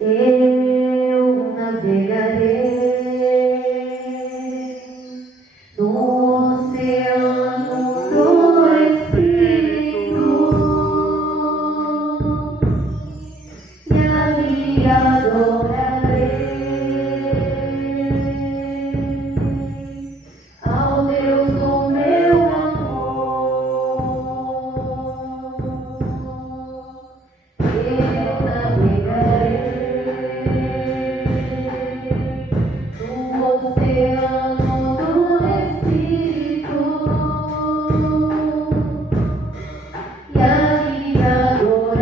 Eu navegarei no oceano do Espírito e ali adorarei ao Deus do meu amor. Eu navegarei no oceano do Espírito e ali adorarei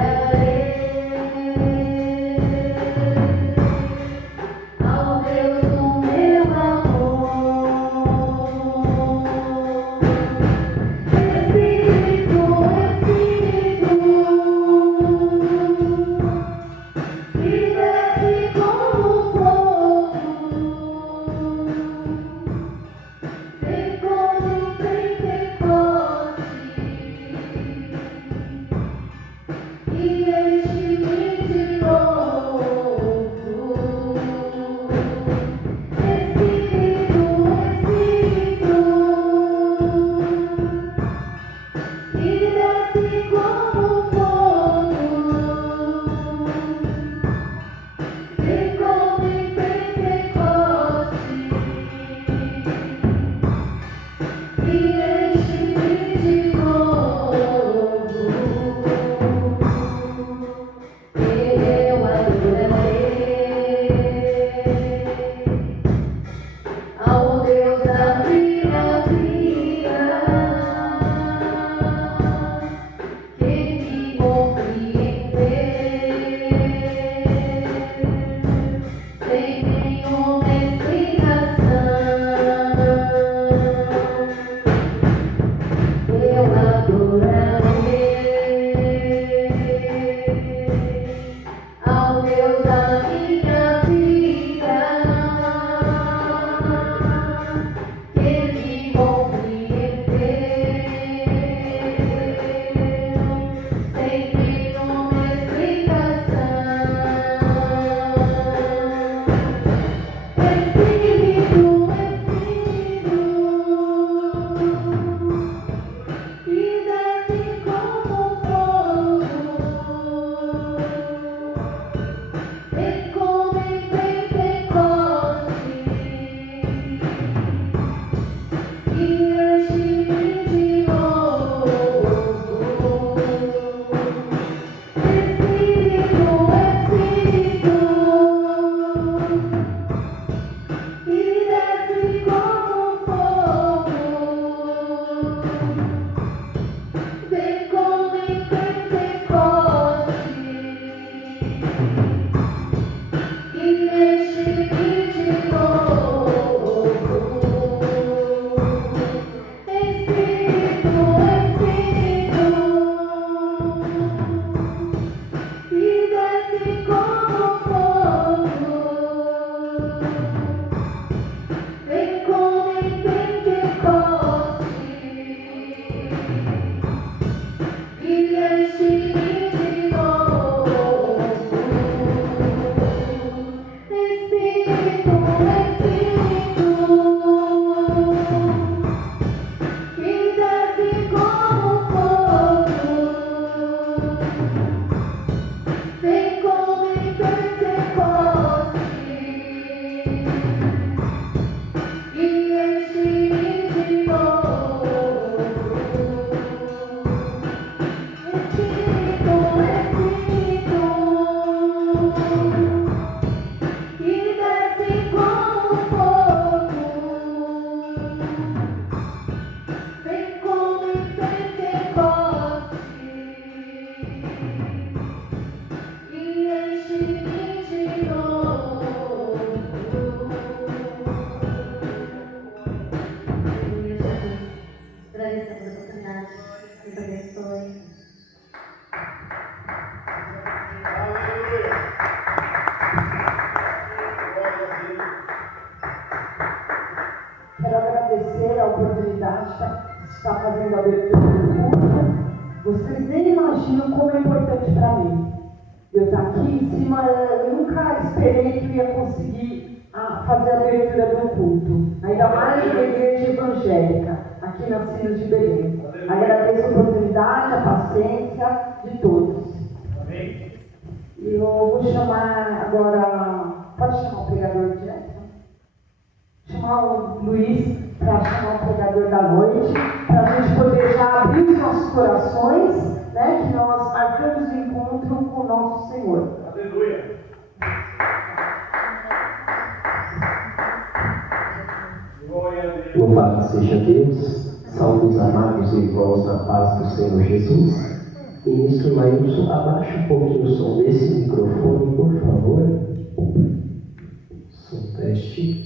ao Deus do meu amor. Espírito, Espírito, que desce como fogo, vem como em Pentecoste e enche-me de novo. Espírito, Espírito, que desce como fogo, vem como em Pentecoste e enche-me de novo. Eu adorarei ao Deus da minha vida, que me compreender sem nenhuma explicação. Eu adorarei ao Deus da minha vida, que me compreendeu sem nenhuma explicação. Espírito, Espírito, que desce como fogo, vem como em Pentecoste e enche-me de novo. Espírito, Espírito, que desce como fogo, vem como em Pentecoste e enche-me de novo. Espírito, Espírito, que desce como fogo, vem como em Pentecoste e enche-me de novo. Espírito, Espírito, que desce como fogo, vem como em Pentecoste e enche-me de novo. Espírito, Espírito, que desce como fogo, vem como em Pentecoste e enche-me de novo. Aleluia, Jesus. Agradecemos a oportunidade. Deus abençoe. Quero agradecer a oportunidade de estar fazendo a abertura do culto. Vocês nem imaginam como é importante para mim. Eu estar aqui em cima, eu nunca esperei que eu ia conseguir fazer a abertura do culto, ainda mais na igreja evangélica, aqui na Sinos de Belém. Agradeço a oportunidade, a paciência de todos. Amém. E eu vou chamar agora, pode chamar o pregador direto? Chamar o Luiz para chamar o pregador da noite, para a gente poder já abrir os nossos corações, né, que nós marcamos o encontro com o nosso Senhor. Aleluia. Glória a Deus. Louvado seja Deus, salve os amados irmãos na paz do Senhor Jesus. Ministro Maílson, abaixa um pouquinho o som desse microfone, por favor. Som teste.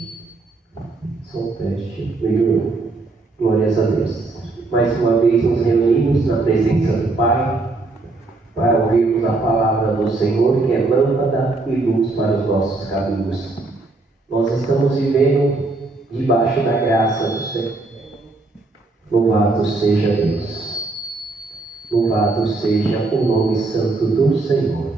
Som teste. Melhorou. Glórias a Deus. Mais uma vez nos reunimos na presença do Pai para ouvirmos a palavra do Senhor, que é lâmpada e luz para os nossos caminhos. Nós estamos vivendo debaixo da graça do Senhor. Louvado seja Deus. Louvado seja o nome santo do Senhor.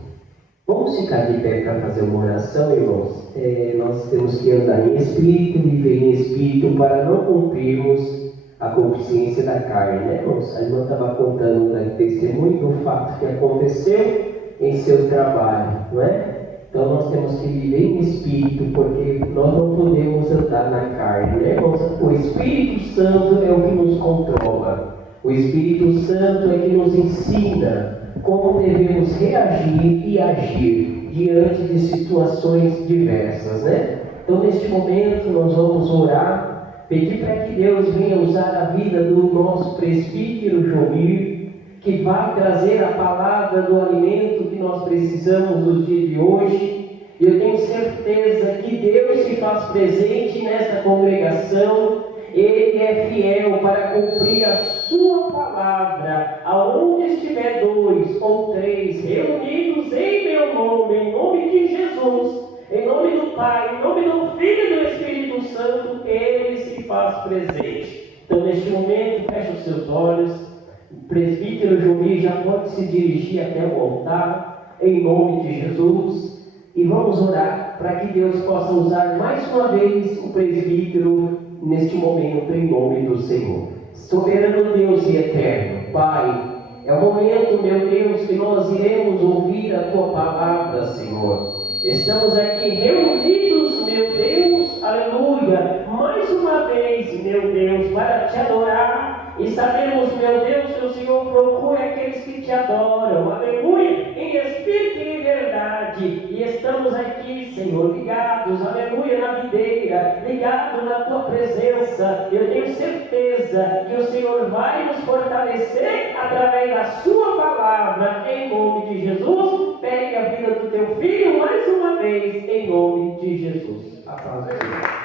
Vamos ficar de pé para fazer uma oração, irmãos? Nós temos que andar em espírito, viver em espírito, para não cumprirmos a consciência da carne, né, irmãos? A irmã estava contando um testemunho do fato que aconteceu em seu trabalho, não é? Então nós temos que viver em espírito, porque nós não podemos andar na carne, né, irmãos? O Espírito Santo é o que nos controla. O Espírito Santo é que nos ensina como devemos reagir e agir diante de situações diversas, né? Então, neste momento, nós vamos orar, pedir para que Deus venha usar a vida do nosso presbítero Jomir, que vai trazer a palavra do alimento que nós precisamos no dia de hoje. E eu tenho certeza que Deus se faz presente nesta congregação. Ele é fiel para cumprir a sua palavra. Aonde estiver 2 ou 3 reunidos em meu nome, em nome de Jesus, em nome do Pai, em nome do Filho e do Espírito Santo, Ele se faz presente. Então, neste momento, feche os seus olhos. O presbítero Jomir já pode se dirigir até o altar, em nome de Jesus. E vamos orar para que Deus possa usar mais uma vez o presbítero neste momento, em nome do Senhor. Soberano Deus e eterno Pai, é o momento, meu Deus, que nós iremos ouvir a Tua palavra, Senhor. Estamos aqui reunidos, meu Deus, aleluia, mais uma vez, meu Deus, para Te adorar. E sabemos, meu Deus, que o Senhor procura aqueles que Te adoram, aleluia, em espírito e em verdade. E estamos aqui, Senhor, ligados, aleluia, na videira, ligados na Tua presença. Eu tenho certeza que o Senhor vai nos fortalecer através da Sua palavra, em nome de Jesus. Pegue a vida do Teu Filho mais uma vez, em nome de Jesus. A paz de Deus.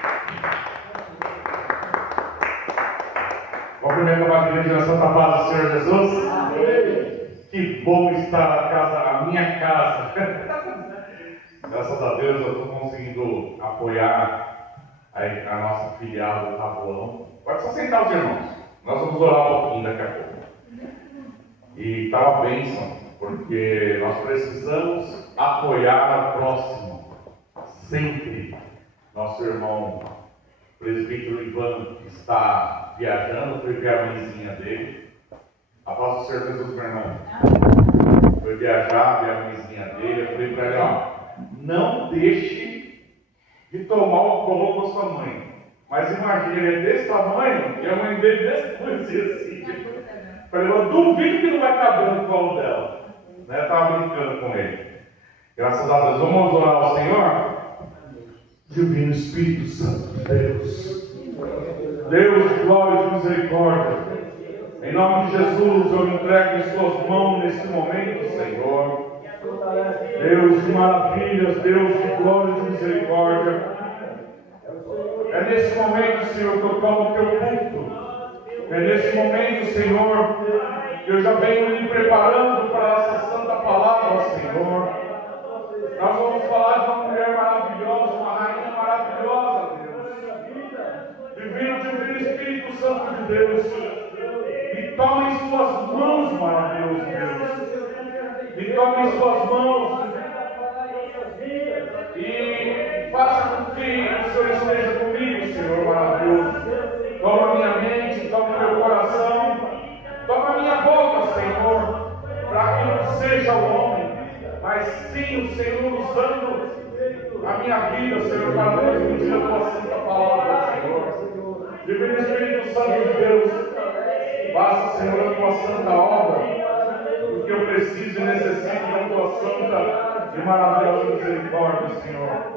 Cumprimento a igreja da Santa Paz do Senhor Jesus. Amém. Que bom estar a minha casa. Graças a Deus eu estou conseguindo apoiar a nossa filial do Tabuão. Pode só sentar os irmãos. Nós vamos orar um pouquinho daqui a pouco. E está uma bênção, porque nós precisamos apoiar o próximo. Sempre. Nosso irmão presbítero Ivan está viajando, foi ver a mãezinha dele. A paz do Senhor Jesus, meu irmão. Foi viajar, ver a mãezinha dele. Eu falei para ele, ó, não deixe de tomar o colo da sua mãe. Mas imagina, ele é desse tamanho e a mãe dele desse tamanho assim. Eu falei, eu duvido que não vai caber no colo dela. Né? Eu estava brincando com ele. Graças a Deus. Vamos orar ao Senhor? Divino Espírito Santo de Deus, Deus de glória e de misericórdia, em nome de Jesus eu me entrego em Suas mãos neste momento, Senhor. Deus de maravilhas, Deus de glória e de misericórdia, é nesse momento, Senhor, que eu tomo o Teu culto. É nesse momento, Senhor, que eu já venho me preparando para essa santa palavra, Senhor. Nós vamos falar de uma mulher maravilhosa, uma rainha maravilhosa, Deus. Divino Espírito Santo de Deus. Me toma em Suas mãos, maravilhoso Deus. Me toma em Suas mãos. E Senhor maravilhoso. Toma minha mente, toma meu coração, toma minha boca, Senhor, para que não seja o homem, mas sim o Senhor usando a minha vida, Senhor, para transmitir a tua santa palavra, Senhor. Divino Espírito Santo de Deus, faça, Senhor, a tua santa obra, porque eu preciso e necessito da tua santa e maravilhosa misericórdia, Senhor.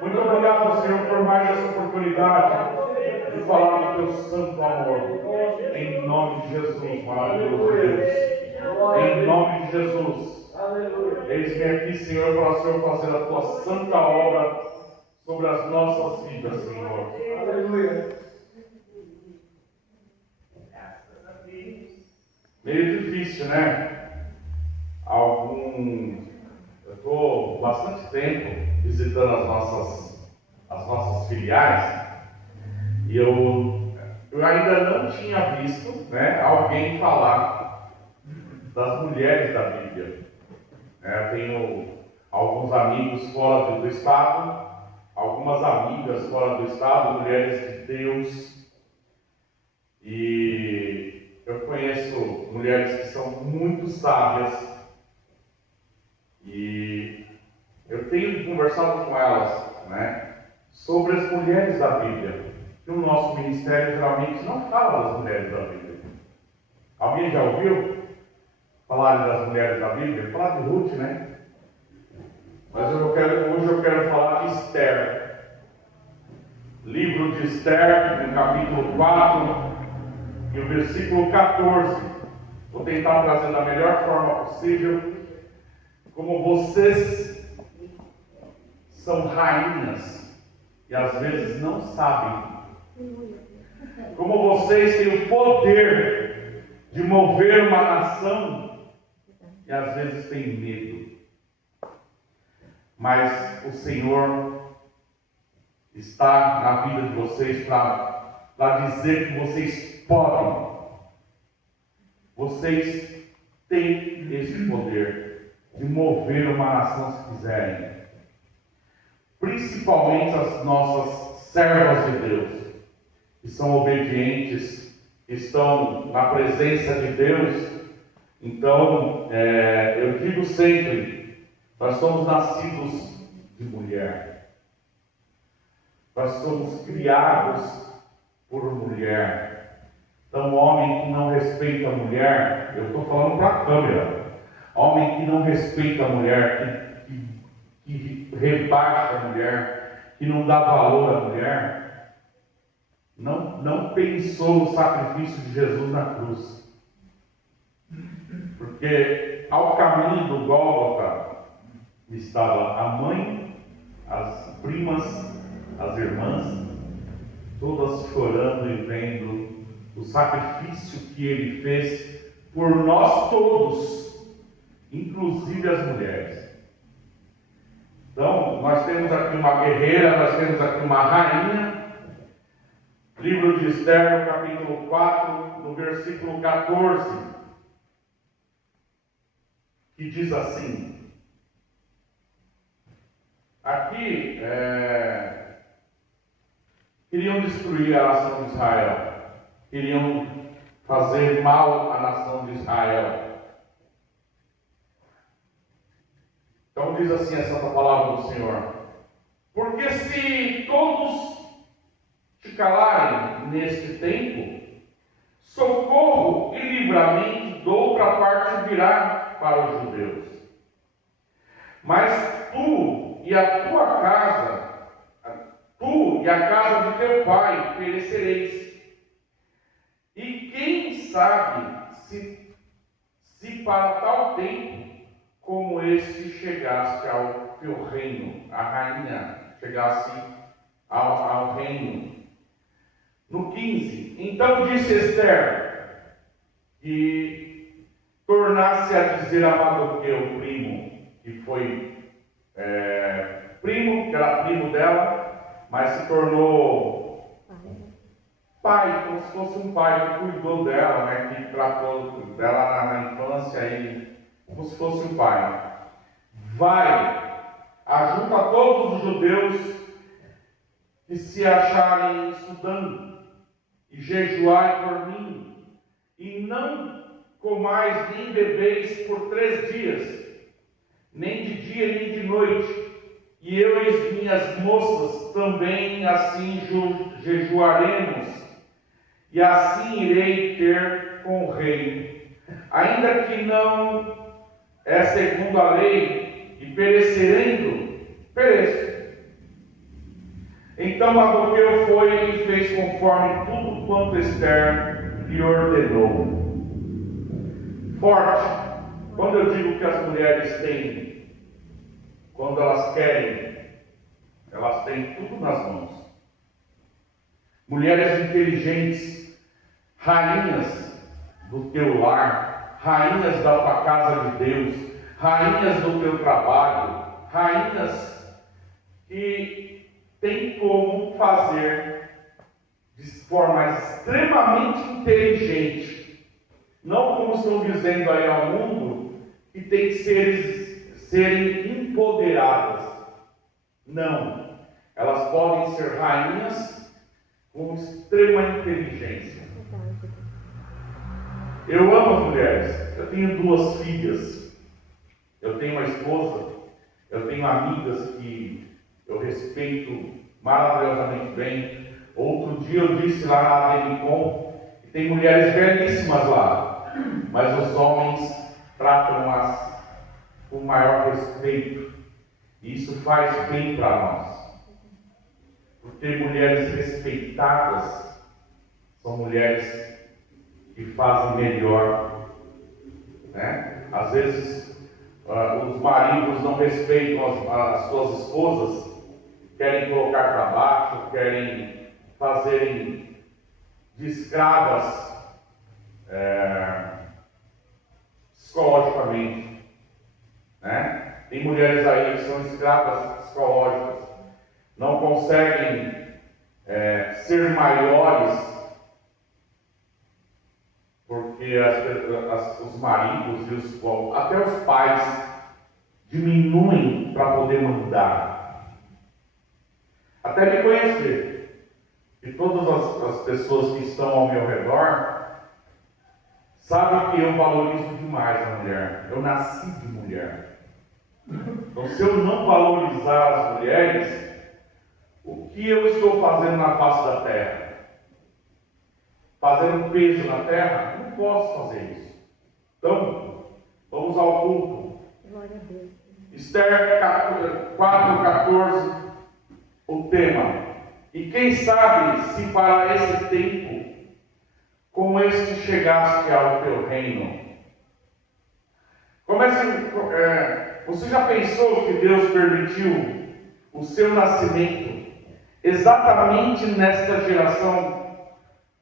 Muito obrigado, Senhor, por mais essa oportunidade de falar do teu santo amor. Em nome de Jesus, maravilhoso Deus. Em nome de Jesus. Eis-me aqui, Senhor, para o Senhor fazer a tua santa obra sobre as nossas vidas, Senhor. Aleluia. Meio difícil, né? Eu estou bastante tempo visitando as nossas filiais e eu ainda não tinha visto, né, alguém falar das mulheres da Bíblia. Eu tenho alguns amigos fora do estado, algumas amigas fora do estado, mulheres de Deus, e eu conheço mulheres que são muito sábias e eu tenho conversado com elas, né, sobre as mulheres da Bíblia. E o nosso ministério geralmente não fala das mulheres da Bíblia. Alguém já ouviu falar das mulheres da Bíblia? Falar de Ruth, né? Mas hoje eu quero falar de Esther. Livro de Esther, no capítulo 4, e o versículo 14. Vou tentar trazer da melhor forma possível. Como vocês são rainhas e às vezes não sabem. Como vocês têm o poder de mover uma nação e às vezes têm medo. Mas o Senhor está na vida de vocês para dizer que vocês podem. Vocês têm esse poder de mover uma nação se quiserem. Principalmente as nossas servas de Deus, que são obedientes, que estão na presença de Deus. Então, eu digo sempre, nós somos nascidos de mulher. Nós somos criados por mulher. Então, homem que não respeita a mulher, eu estou falando para a câmera, homem que não respeita a mulher, que rebaixa a mulher, que não dá valor à mulher, não pensou no sacrifício de Jesus na cruz. Porque ao caminho do Gólgota estava a mãe, as primas, as irmãs, todas chorando e vendo o sacrifício que ele fez por nós todos, inclusive as mulheres. Então, nós temos aqui uma guerreira, nós temos aqui uma rainha. Livro de Esther, no capítulo 4, no versículo 14, que diz assim. Aqui, queriam destruir a nação de Israel, queriam fazer mal à nação de Israel. Então diz assim a santa palavra do Senhor: porque se todos te calarem neste tempo, socorro e livramento de outra parte virá para os judeus. Mas tu e a tua casa, tu e a casa de teu pai perecereis. E quem sabe se para tal tempo como este chegasse ao teu reino, a rainha chegasse ao reino. No 15, então disse Esther, que tornasse a dizer a Mardoqueu, primo, que foi primo, que era primo dela, mas se tornou pai, como se fosse um pai que cuidou dela, né, que tratou dela na infância, e como se fosse um pai. Vai, ajunta todos os judeus que se acharem estudando, e jejuai por mim, e não comais nem bebeis por 3 dias, nem de dia nem de noite, e eu e as minhas moças também assim jejuaremos, e assim irei ter com o rei, ainda que não é segundo a lei, e perecerendo, pereço. Então Mardoqueu foi e fez conforme tudo quanto Esther lhe ordenou. Forte. Quando eu digo que as mulheres têm, quando elas querem, elas têm tudo nas mãos. Mulheres inteligentes, rainhas do teu lar, rainhas da tua casa de Deus, rainhas do teu trabalho, rainhas que têm como fazer de forma extremamente inteligente. Não como estão dizendo aí ao mundo, que tem que serem empoderadas. Não. Elas podem ser rainhas com extrema inteligência. Eu amo as mulheres. Eu tenho 2 filhas. Eu tenho uma esposa. Eu tenho amigas que eu respeito maravilhosamente bem. Outro dia eu disse lá na Ademicon que tem mulheres belíssimas lá. Mas os homens tratam-as com maior respeito. E isso faz bem para nós. Porque mulheres respeitadas são mulheres que fazem melhor. Né? Às vezes os maridos não respeitam as suas esposas, querem colocar para baixo, querem fazerem de escravas psicologicamente, né? Tem mulheres aí que são escravas psicológicas, não conseguem ser maiores, porque os maridos e até os pais diminuem para poder mandar. Até me conhecer, e todas as pessoas que estão ao meu redor sabem que eu valorizo demais a mulher. Eu nasci de mulher. Então, se eu não valorizar as mulheres, o que eu estou fazendo na face da terra? Fazendo peso na terra? Não posso fazer isso. Então, vamos ao culto. Glória a Deus. Esther 4:14, o tema. E quem sabe se para esse tempo, com este chegaste ao teu reino. Você já pensou que Deus permitiu o seu nascimento exatamente nesta geração?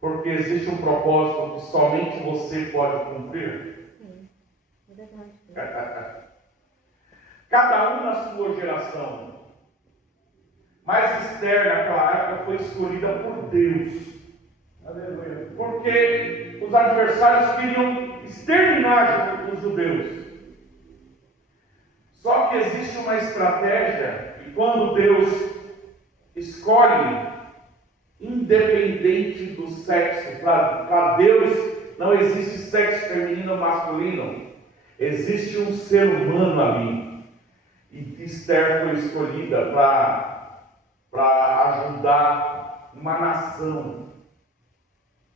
Porque existe um propósito que somente você pode cumprir. Sim, é verdade. Cada um na sua geração. Mas Esther naquela época foi escolhida por Deus. Porque os adversários queriam exterminar os judeus. Só que existe uma estratégia, e quando Deus escolhe, independente do sexo, para Deus não existe sexo feminino ou masculino, existe um ser humano ali. E Esther foi escolhida para ajudar uma nação.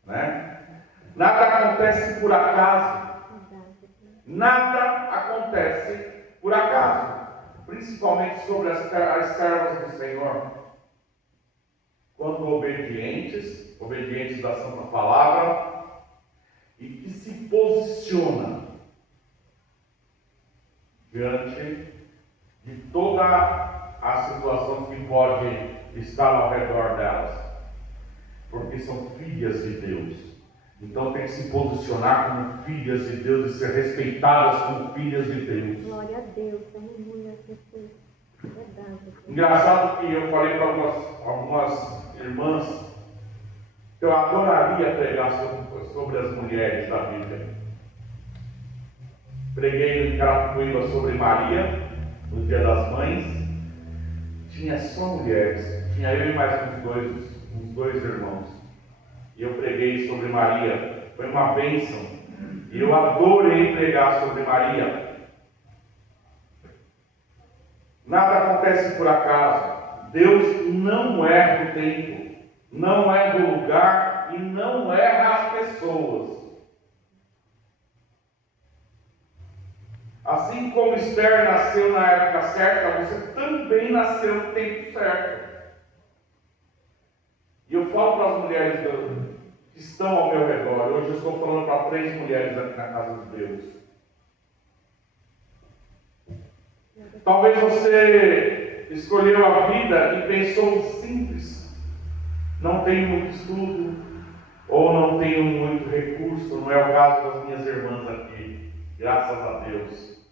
Né? Nada acontece por acaso. Nada acontece por acaso. Principalmente sobre as servas do Senhor. Quando obedientes da Santa Palavra, e que se posiciona diante de toda a situação que pode estar ao redor delas. Porque são filhas de Deus. Então tem que se posicionar como filhas de Deus e ser respeitadas como filhas de Deus. Glória a Deus, aleluia, Jesus. Verdade. Engraçado que eu falei para algumas irmãs que eu adoraria pregar sobre as mulheres da Bíblia. Preguei em Carapicuíba sobre Maria, no Dia das Mães. Tinha só mulheres. tinha eu e mais uns dois irmãos. E eu preguei sobre Maria. Foi uma bênção. E eu adorei pregar sobre Maria. Nada acontece por acaso. Deus não erra o tempo, não erra o lugar e não erra as pessoas. Assim como Esther nasceu na época certa, você também nasceu no tempo certo. E eu falo para as mulheres que estão ao meu redor. Hoje eu estou falando para 3 mulheres aqui na casa de Deus. Talvez você escolheu a vida e pensou simples. Não tenho muito estudo, ou não tenho muito recurso. Não é o caso das minhas irmãs aqui, graças a Deus.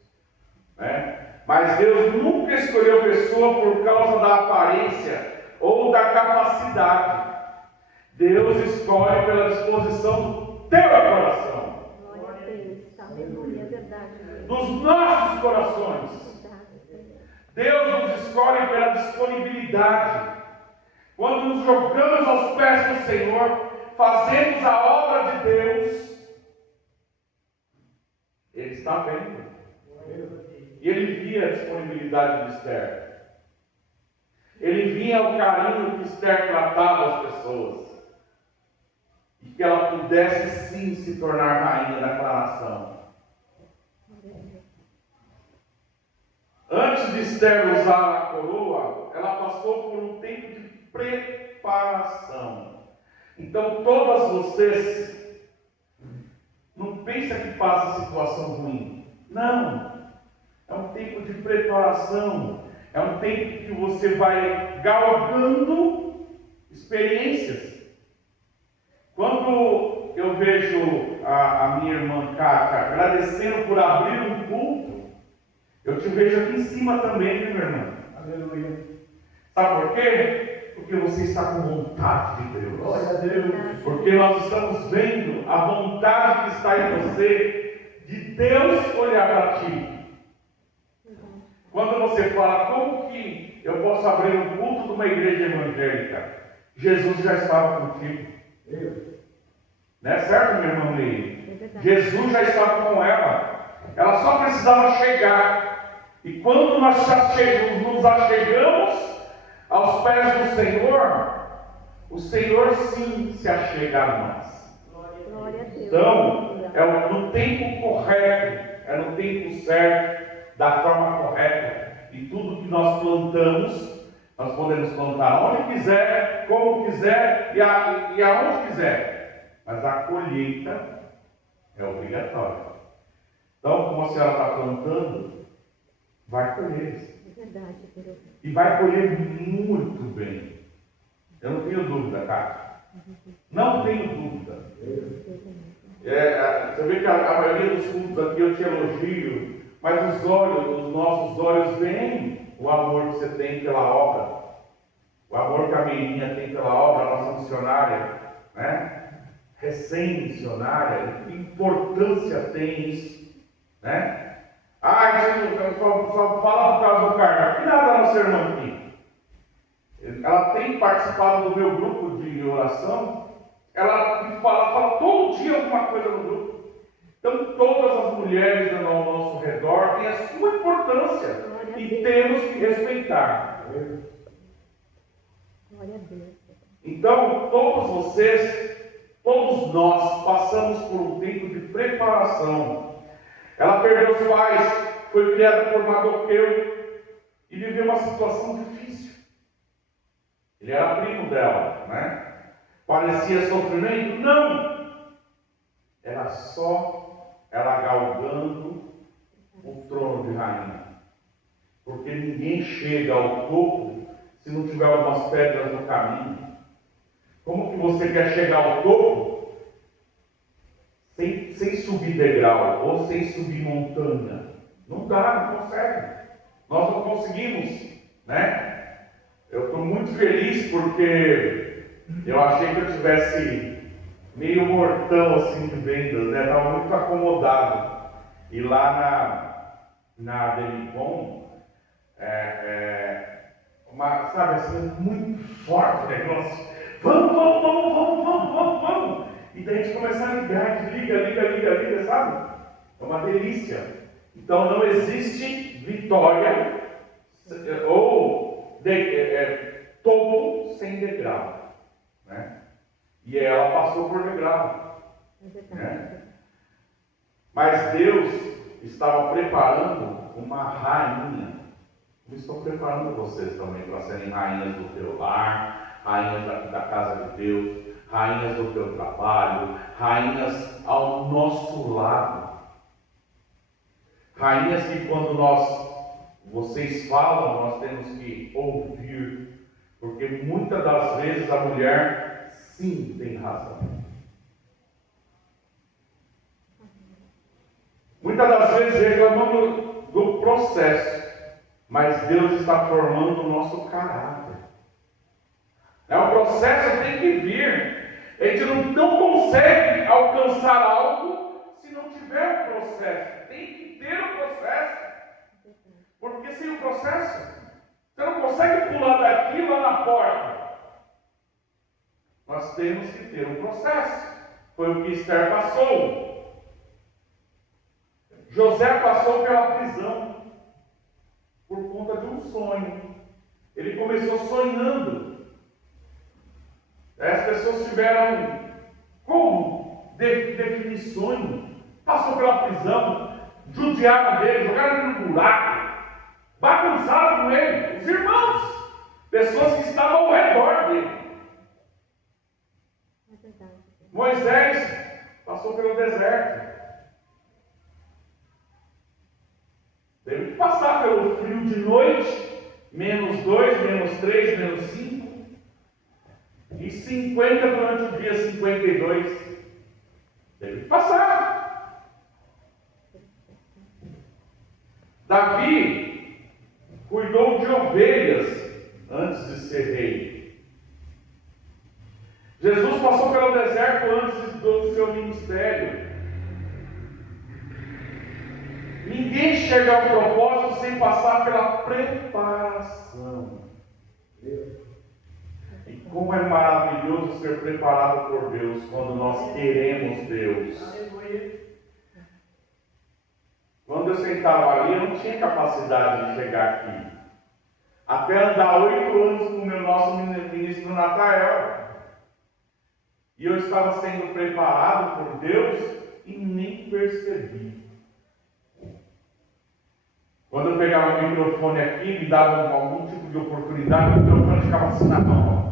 Mas Deus nunca escolheu pessoa por causa da aparência ou da capacidade. Deus escolhe pela disposição do teu coração. Glória a Deus. Aleluia, é verdade. Dos nossos corações. Deus nos escolhe pela disponibilidade. Quando nos jogamos aos pés do Senhor, fazemos a obra de Deus, Ele está vendo. E Ele via a disponibilidade de Esther. Ele via o carinho que Esther tratava as pessoas. E que ela pudesse sim se tornar rainha daquela nação. Antes de Esther usar a coroa, ela passou por um tempo de preparação. Então todas vocês, não pensem que passa situação ruim. Não. É um tempo de preparação. É um tempo que você vai galgando experiências. Quando eu vejo a minha irmã Cátia agradecendo por abrir um culto, eu te vejo aqui em cima também, minha irmã. Aleluia. Sabe por quê? Porque você está com vontade de Deus. Glória a Deus. Porque nós estamos vendo a vontade que está em você de Deus olhar para ti. Quando você fala, como que eu posso abrir um culto de uma igreja evangélica? Jesus já estava contigo. Não é certo, minha irmã Leire? Jesus já estava com ela. Ela só precisava chegar. E quando nós nos achegamos aos pés do Senhor, o Senhor sim se achega a nós. Glória a Deus. Então, é no tempo correto, é no tempo certo, da forma correta. E tudo que nós plantamos, nós podemos plantar onde quiser, como quiser e aonde quiser. Mas a colheita é obrigatória. Então, como a senhora está plantando, vai colher. É verdade, Deus. E vai colher muito bem. Eu não tenho dúvida, Cátia. Não tenho dúvida. Você vê que a maioria dos cultos aqui eu te elogio, mas os nossos olhos veem o amor que você tem pela obra. O amor que a menininha tem pela obra, a nossa missionária, né? Recém-missionária, que importância tem isso, né? Só fala por causa do Carlos. Que nada da nossa irmã aqui. Ela tem participado do meu grupo de oração. Ela me fala todo dia alguma coisa no grupo. Então todas as mulheres ao nosso redor têm a sua importância. E temos que respeitar. Glória a Deus. Então, todos nós passamos por um tempo de preparação. Ela perdeu os pais, foi criada por Mardoqueu e viveu uma situação difícil. Ele era primo dela, né? Parecia sofrimento? Não! Era só ela galgando o trono de rainha. Porque ninguém chega ao topo se não tiver algumas pedras no caminho. Como que você quer chegar ao topo sem subir degrau ou sem subir montanha? Não dá, não consegue. Nós não conseguimos, né? Eu estou muito feliz porque eu achei que eu tivesse meio mortão assim de vendas, né? Estava muito acomodado. E lá na Demicon, sabe, assim, muito forte o negócio. Vamos. E daí a gente começa a ligar, liga, sabe? É uma delícia. Então não existe vitória ou topo sem degrau, né? E ela passou por degrau, né? Mas Deus estava preparando uma rainha. Eu estou preparando vocês também para serem rainhas do teu lar, rainhas da casa de Deus, rainhas do teu trabalho, rainhas ao nosso lado. Rainhas que quando vocês falam, nós temos que ouvir, porque muitas das vezes a mulher sim tem razão. Muitas das vezes reclamamos do processo, mas Deus está formando o nosso caráter. O processo tem que vir. A gente não consegue alcançar algo se não tiver o processo. Tem que ter o processo. Porque sem o processo, você não consegue pular daqui lá na porta. Nós temos que ter um processo. Foi o que Esther passou. José passou pela prisão por conta de um sonho. Ele começou sonhando. As pessoas tiveram como definir sonho. Passou pela prisão, judiaram dele, jogaram ele no buraco, bagunçaram com ele, os irmãos, pessoas que estavam ao redor dele. Moisés passou pelo deserto. Teve que passar pelo frio de noite, -2, -3, -5. E 50 durante o dia 52. Teve que passar. Davi cuidou de ovelhas antes de ser rei. Jesus passou pelo deserto antes do seu ministério. Ninguém chega ao propósito sem passar pela preparação. E como é maravilhoso ser preparado por Deus quando nós queremos Deus. Quando eu sentava ali, eu não tinha capacidade de chegar aqui. Até andar 8 anos com o nosso ministro Natael. E eu estava sendo preparado por Deus e nem percebi. Quando eu pegava o microfone aqui, me dava algum tipo de oportunidade, o microfone ficava assim na mão.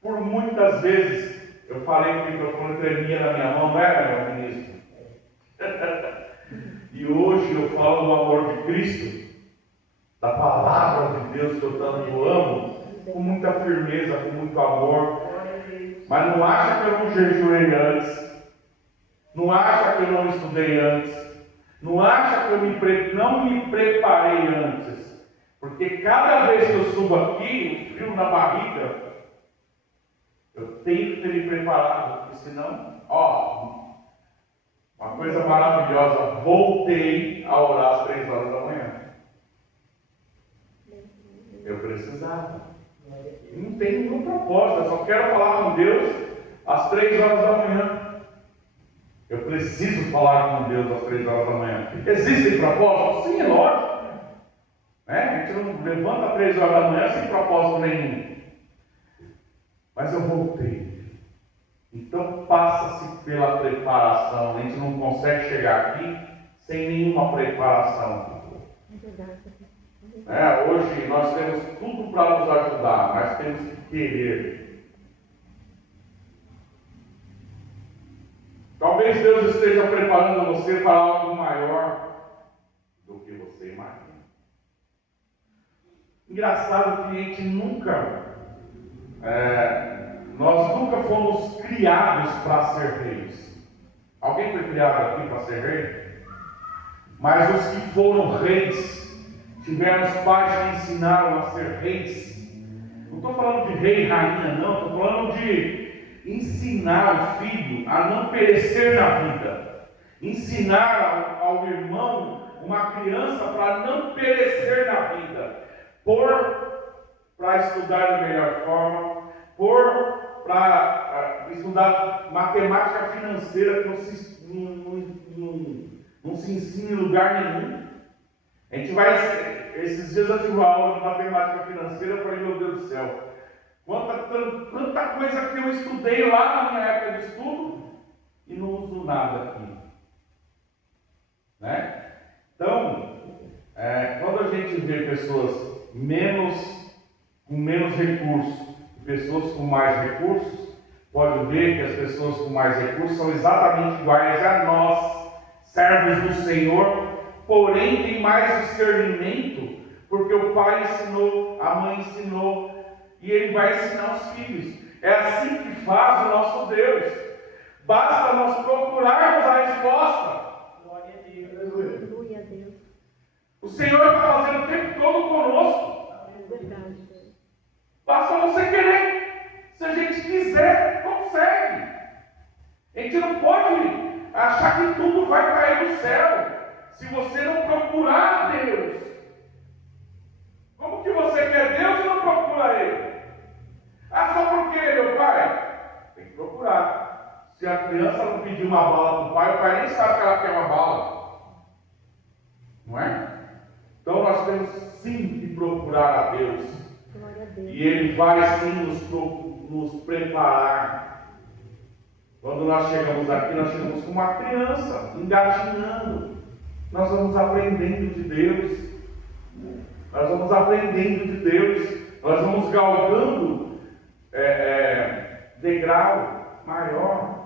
Por muitas vezes eu falei que o microfone tremia na minha mão, não era, meu ministro? E hoje eu falo do amor de Cristo, da palavra de Deus que eu tanto amo, com muita firmeza, com muito amor. Mas não acha que eu não jejuei antes, não acha que eu não estudei antes, não acha que eu não me preparei antes, porque cada vez que eu subo aqui, o frio na barriga, eu tenho que ter me preparado, porque senão, uma coisa maravilhosa, voltei a orar às 3 horas da manhã. Eu precisava. Não tem nenhum propósito, eu só quero falar com Deus às 3 horas da manhã. Eu preciso falar com Deus às 3 horas da manhã. Existem propósitos? Sim, é lógico. A gente não levanta às 3 horas da manhã sem propósito nenhum. Mas eu voltei. Então passa-se pela preparação. A gente não consegue chegar aqui sem nenhuma preparação. Hoje nós temos tudo para nos ajudar, mas temos que querer. Talvez Deus esteja preparando você para algo maior do que você imagina. Engraçado que a gente nós nunca fomos criados para ser reis. Alguém foi criado aqui para ser rei? Mas os que foram reis tiveram os pais que ensinaram a ser reis. Não estou falando de rei e rainha, não. Estou falando de ensinar o filho a não perecer na vida. Ensinar ao irmão, uma criança, para não perecer na vida. Por para estudar da melhor forma, para estudar matemática financeira que não se ensina em lugar nenhum. A gente esses dias eu tive uma aula de matemática financeira, eu falei, meu Deus do céu, quanta coisa que eu estudei lá na minha época de estudo e não uso nada aqui. Né? Então, quando a gente vê pessoas com menos recursos e pessoas com mais recursos, pode ver que as pessoas com mais recursos são exatamente iguais a nós, servos do Senhor, porém tem mais discernimento, porque o pai ensinou, a mãe ensinou, e ele vai ensinar os filhos. É assim que faz o nosso Deus. Basta nós procurarmos a resposta. Aleluia a Deus. O Senhor está fazendo o tempo todo conosco. É verdade, Deus. Basta você querer. Se a gente quiser, consegue. A gente não pode achar que tudo vai cair do céu se você não procurar a Deus. Como que você quer Deus e não procura Ele? Só porque, meu pai? Tem que procurar. Se a criança não pedir uma bala para o pai nem sabe que ela quer uma bala. Não é? Então nós temos sim que procurar a Deus. Glória a Deus. E Ele vai sim nos preparar. Quando nós chegamos aqui, nós chegamos com uma criança, engatinhando. Nós vamos aprendendo de Deus. Nós vamos aprendendo de Deus. Nós vamos galgando degrau maior.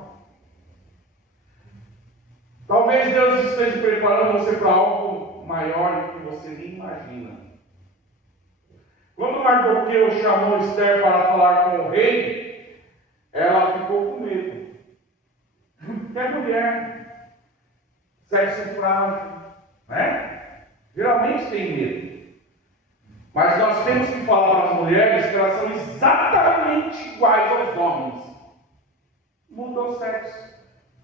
Talvez Deus esteja preparando você para algo maior do que você nem imagina. Quando Mardoqueu chamou Esther para falar com o rei, ela ficou com medo. Que é mulher, sexo frágil, né? Geralmente tem medo. Mas nós temos que falar para as mulheres que elas são exatamente iguais aos homens. Muda o sexo.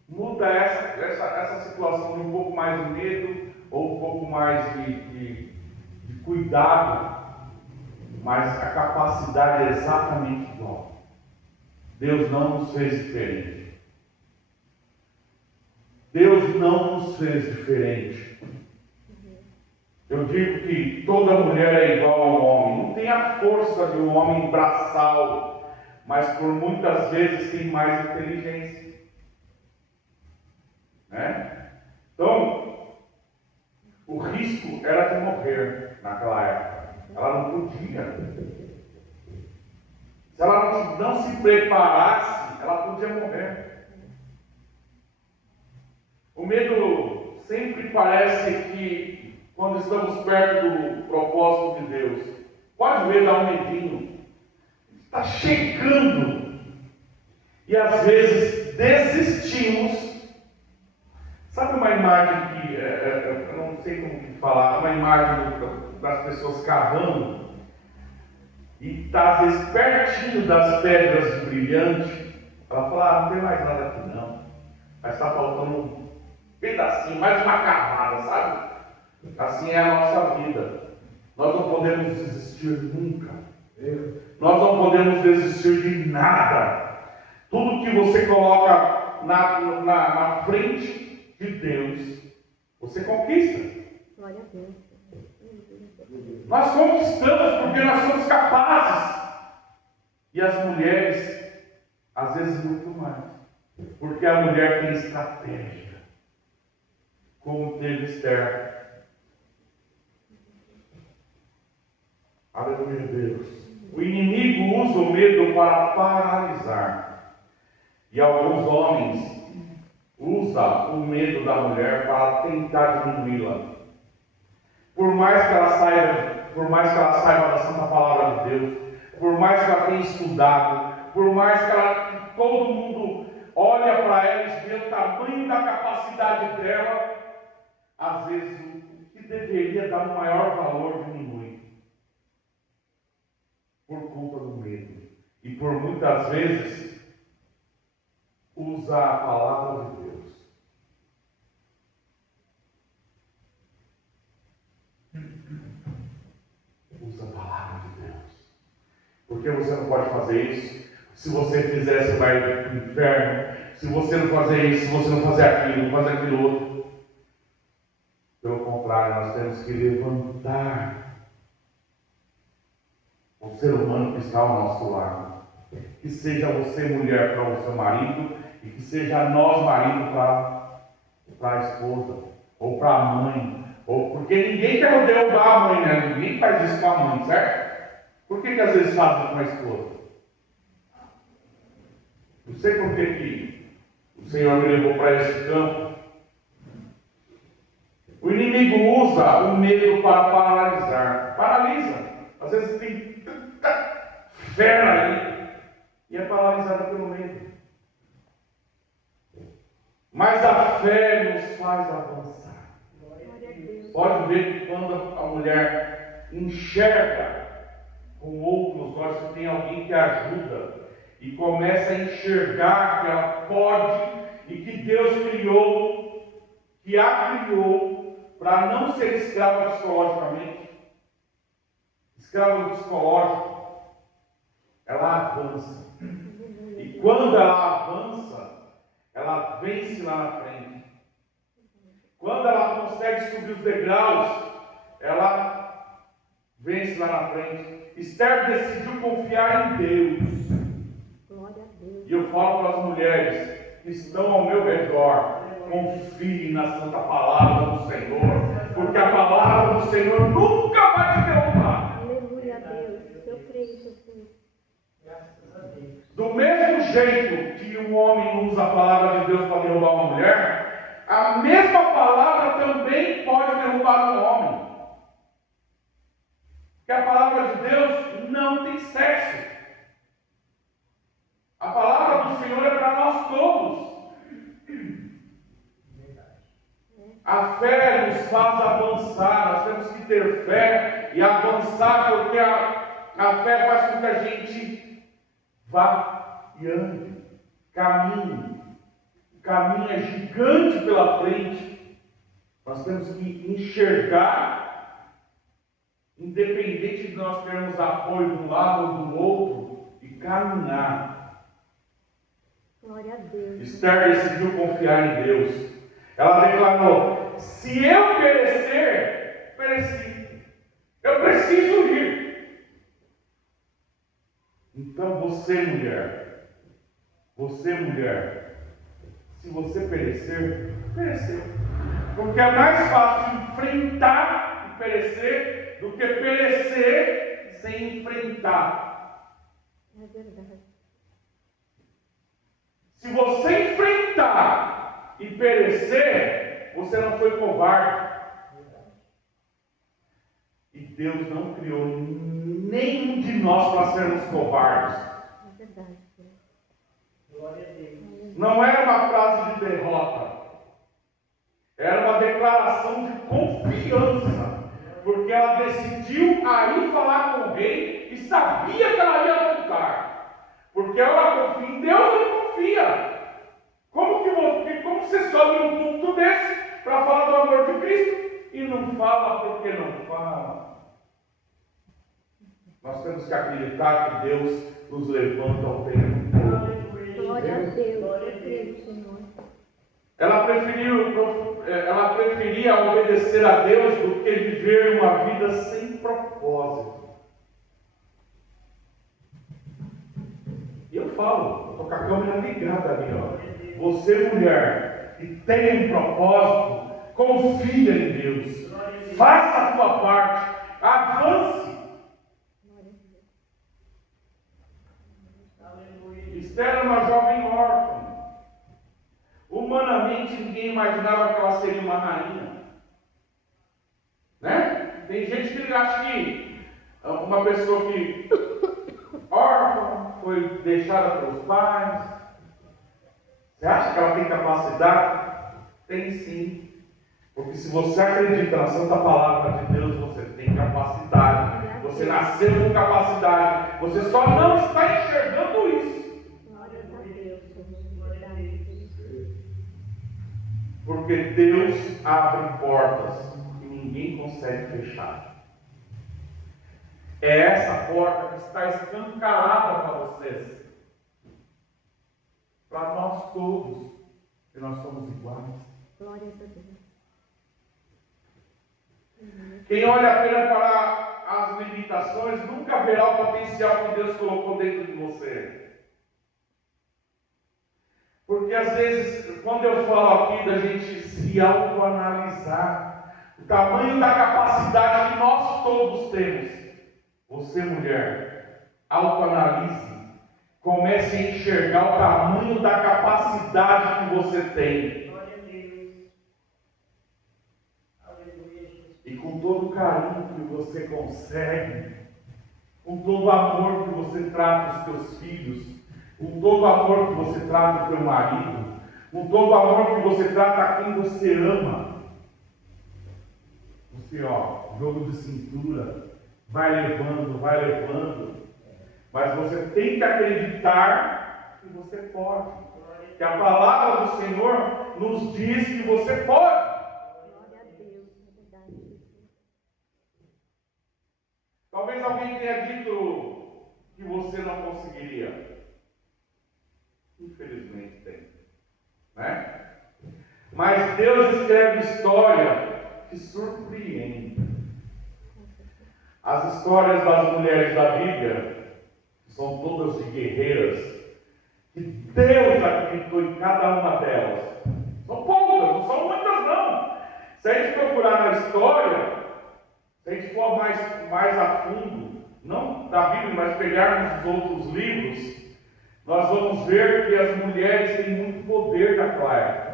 Muda essa situação de um pouco mais de medo ou um pouco mais de cuidado. Mas a capacidade é exatamente igual. Deus não nos fez diferente. Deus não nos fez diferente. Eu digo que toda mulher é igual ao homem. Não tem a força de um homem braçal, mas por muitas vezes tem mais inteligência. Né? Então, o risco era de morrer naquela época. Ela não podia. Se ela não se preparasse, ela podia morrer. O medo sempre parece que, quando estamos perto do propósito de Deus, pode ver, dá um medinho. Está chegando. E às vezes desistimos. Sabe uma imagem que, eu não sei como que falar, uma imagem das pessoas cavando e está às vezes pertinho das pedras brilhantes. Ela fala, não tem mais nada aqui não. Mas está faltando um pedacinho, mais uma cavada, sabe? Assim é a nossa vida. Nós não podemos desistir nunca. Nós não podemos desistir de nada. Tudo que você coloca na frente de Deus, você conquista. Glória a Deus. Nós conquistamos porque nós somos capazes. E as mulheres, às vezes, muito mais. Porque a mulher tem estratégia. Como teve Esther. Aleluia, Deus. O inimigo usa o medo para paralisar. E alguns homens usam o medo da mulher para tentar diminuí-la. Por mais que ela saiba da santa palavra de Deus, por mais que ela tenha estudado, por mais que todo mundo olha para ela e vê o tamanho da capacidade dela, às vezes o que deveria dar um maior valor diminui. Por culpa do medo. E por muitas vezes usa a palavra de Deus. Usa a palavra de Deus. Porque você não pode fazer isso. Se você fizer, você vai para o inferno. Se você não fazer isso, se você não fazer aquilo, não fazer aquilo outro. Pelo contrário, nós temos que levantar o ser humano que está ao nosso lado. Que seja você, mulher, para o seu marido, e que seja nós, marido, para a esposa, ou para a mãe. Porque ninguém quer derrubar a mãe, né? Ninguém faz isso com a mãe, certo? Por que às vezes fazem com a esposa? Não sei por que o Senhor me levou para esse campo. O inimigo usa o medo para paralisar. Paralisa. Às vezes tem tanta fera aí e é paralisada pelo medo. Mas a fé nos faz avançar. Pode ver que quando a mulher enxerga com outros olhos, que tem alguém que ajuda e começa a enxergar que ela pode e que Deus criou, que a criou para não ser escrava psicologicamente, escrava psicológico, ela avança. E quando ela avança, ela vence lá na frente. Quando ela consegue subir os degraus, ela vence lá na frente. Esther decidiu confiar em Deus. Glória a Deus. E eu falo para as mulheres que estão ao meu redor: confie na santa palavra do Senhor, porque a palavra do Senhor nunca vai te derrubar. Aleluia a Deus. Eu creio, Jesus. Do mesmo jeito que um homem usa a palavra de Deus para derrubar uma mulher, a mesma palavra também pode derrubar um homem. Porque a palavra de Deus não tem sexo. A palavra do Senhor é para nós todos. A fé nos faz avançar. Nós temos que ter fé e avançar, porque a fé faz com que a gente vá e ande, caminhe. O caminho é gigante pela frente. Nós temos que enxergar, independente de nós termos apoio de um lado ou do outro, e caminhar. Glória a Deus. Esther decidiu confiar em Deus. Ela declarou: se eu perecer, pereci. Eu preciso ir. Então você, mulher, se você perecer, pereceu. Porque é mais fácil enfrentar e perecer do que perecer sem enfrentar. É verdade. Se você enfrentar e perecer, você não foi covarde. E Deus não criou nenhum de nós para sermos covardes. É verdade. Glória a Deus. Não era uma frase de derrota. Era uma declaração de confiança. Porque ela decidiu aí falar com o rei e sabia que ela ia voltar. Porque ela confia em Deus ou não confia. Como você sobe num culto desse para falar do amor de Cristo e não fala porque não fala? Nós temos que acreditar que Deus nos levanta ao tempo todo. Glória a Deus. Eu creio, Senhor. Ela preferia obedecer a Deus do que viver uma vida sem propósito. E eu falo, estou com a câmera ligada ali, ó. Você, mulher, que tem um propósito, confia em Deus. Faça a tua parte. Avance. Esther era uma jovem órfã. Humanamente, ninguém imaginava que ela seria uma rainha. Né? Tem gente que acha que uma pessoa que órfã, foi deixada pelos pais. Você acha que ela tem capacidade? Tem sim. Porque se você acredita na santa palavra de Deus, você tem capacidade. Você nasceu com capacidade. Você só não está enxergando isso. Glória a Deus, Senhor. Verdade. Porque Deus abre portas que ninguém consegue fechar. É essa porta que está escancarada para vocês. Para nós todos. E nós somos iguais. Glória a Deus. Quem olha apenas para as limitações nunca verá o potencial que Deus colocou dentro de você. Porque às vezes, quando eu falo aqui da gente se autoanalisar, o tamanho da capacidade que nós todos temos. Você, mulher, autoanalise. Comece a enxergar o tamanho da capacidade que você tem. Glória a Deus. Aleluia, Jesus. E com todo o carinho que você consegue, com todo o amor que você trata os teus filhos, com todo o amor que você trata o teu marido, com todo o amor que você trata a quem você ama, você, jogo de cintura, vai levando, mas você tem que acreditar que você pode, que a palavra do Senhor nos diz que você pode. Glória a Deus, é verdade. Talvez alguém tenha dito que você não conseguiria. Infelizmente tem. Né? Mas Deus escreve história que surpreende. As histórias das mulheres da Bíblia são todas de guerreiras, que Deus acreditou em cada uma delas. São poucas, não são muitas não. Se a gente procurar na história, se a gente for mais a fundo, não da Bíblia, mas pegarmos os outros livros, nós vamos ver que as mulheres têm muito poder naquela época.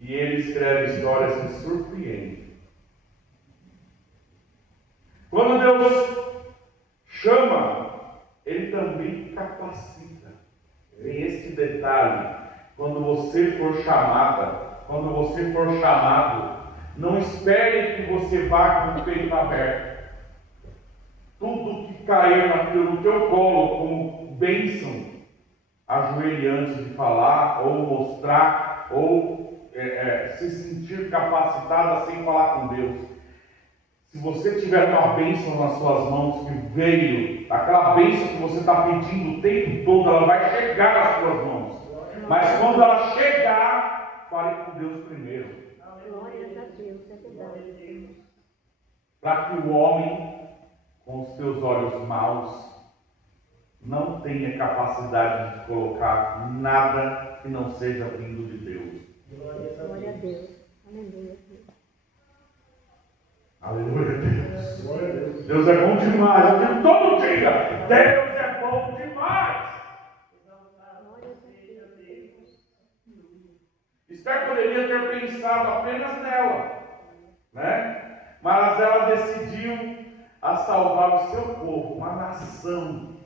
E ele escreve histórias que surpreendem. Quando Deus chama, Ele também capacita. Tem este detalhe. Quando você for chamada, quando você for chamado, não espere que você vá com o peito aberto. Tudo que cair no teu colo como bênção, ajoelhe antes de falar, ou mostrar, ou se sentir capacitada sem falar com Deus. Se você tiver uma bênção nas suas mãos que veio, aquela bênção que você está pedindo o tempo todo, ela vai chegar nas suas mãos. Mas quando ela chegar, fale com Deus primeiro. Glória a Deus, é verdade. Para que o homem, com os seus olhos maus, não tenha capacidade de colocar nada que não seja vindo de Deus. Glória a Deus. Aleluia. Aleluia, Deus. Deus é bom demais. Eu digo todo dia: Deus é bom demais. Glória a Deus. Esther poderia ter pensado apenas nela, né? Mas ela decidiu a salvar o seu povo, uma nação.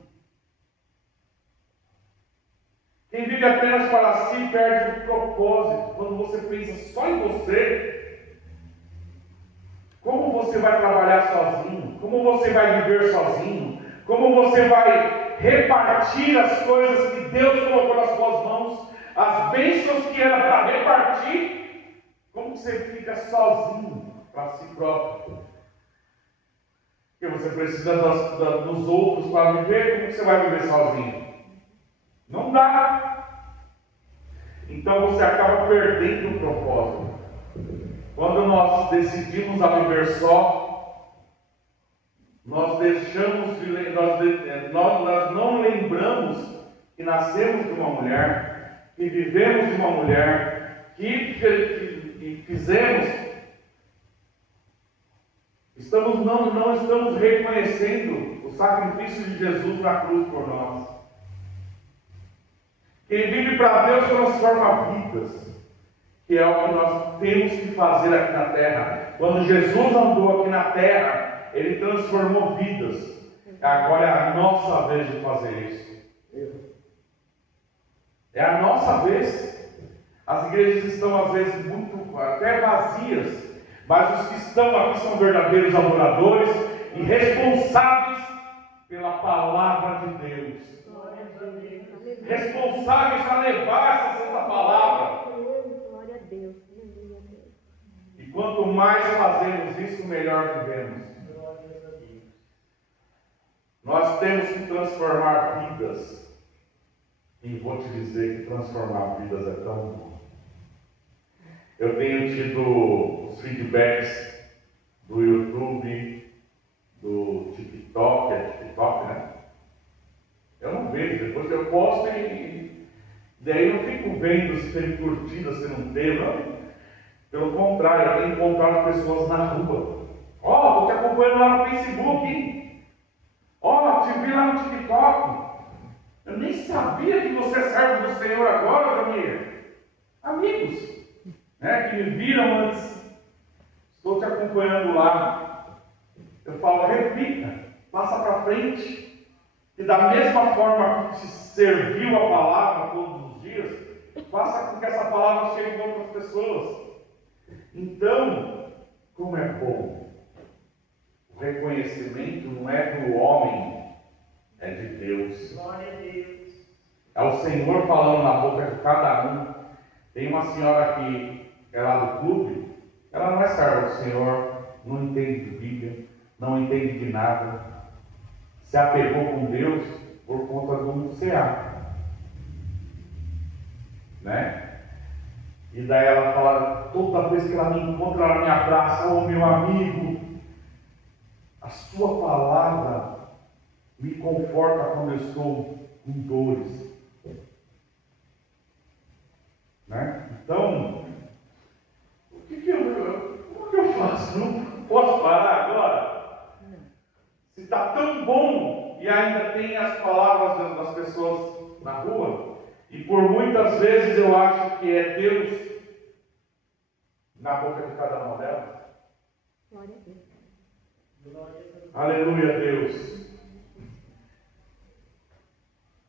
Quem vive apenas para si perde o propósito. Quando você pensa só em você, como você vai trabalhar sozinho? Como você vai viver sozinho? Como você vai repartir as coisas que Deus colocou nas suas mãos? As bênçãos que era para repartir? Como você fica sozinho para si próprio? Porque você precisa dos outros para viver. Como você vai viver sozinho? Não dá. Então você acaba perdendo o propósito. Quando nós decidimos a viver só, nós deixamos nós não lembramos que nascemos de uma mulher, que vivemos de uma mulher, que fizemos. Não estamos reconhecendo o sacrifício de Jesus na cruz por nós. Quem vive para Deus transforma vidas, que é o que nós temos que fazer aqui na terra. Quando Jesus andou aqui na terra, Ele transformou vidas. Agora é a nossa vez de fazer isso. É a nossa vez. As igrejas estão às vezes muito até vazias, mas os que estão aqui são verdadeiros adoradores e responsáveis pela palavra de Deus. Responsáveis a levar essa santa palavra. Glória a Deus. E quanto mais fazemos isso, melhor vivemos. Glórias a Deus. Nós temos que transformar vidas. E vou te dizer que transformar vidas é tão bom. Eu tenho tido os feedbacks do YouTube, do TikTok, é TikTok, né? Eu não vejo, depois eu posto e daí eu fico vendo se tem curtida, se não tem, não. Pelo contrário, eu tenho encontrado pessoas na rua. Ó, tô te acompanhando lá no Facebook, hein? Ó, te vi lá no TikTok. Eu nem sabia que você é servo do Senhor agora, Jamir. Amigos, né, que me viram antes. Estou te acompanhando lá. Eu falo, repita, passa para frente. E da mesma forma que te serviu a palavra todos os dias, faça com que essa palavra chegue a outras pessoas. Então, como é bom. O reconhecimento não é do homem, é de Deus. Glória a Deus. É o Senhor falando na boca de cada um. Tem uma senhora que é lá do clube, ela não é serva do Senhor, não entende de Bíblia, não entende de nada. Se apegou com Deus por conta do CA. Né? E daí ela fala, toda vez que ela me encontra, ela me abraça, ô meu amigo, a sua palavra me conforta quando eu estou com dores. Né? Então, como que eu faço? Não posso parar agora? Se está tão bom e ainda tem as palavras das pessoas na rua, e por muitas vezes eu acho que é Deus na boca de cada uma delas. Glória a Deus. Glória a Deus. Aleluia, Deus.